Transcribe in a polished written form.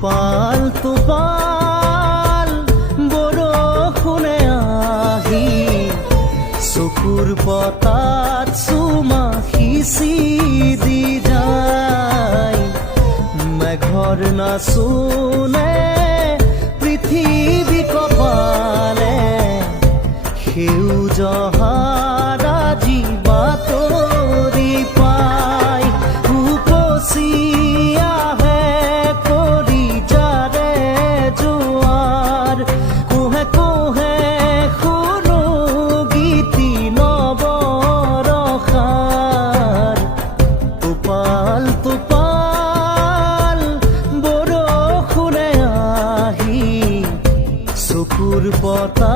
টোপাল টোপাল বৰষুণে আহি চকুৰ পতাত চুমা সিঁচি দি যায়। মেঘৰ নাচোনে পৃথিৱী কপালে সেউজ হাৰাজি বাতৰি পাই উপচি আহে কৰি যাৰে জোৱাৰ। কোহে কোহে শুনো গীতি নৱৰসাৰ। টোপাল টোপাল বৰষুণে আহি চকুৰ পতা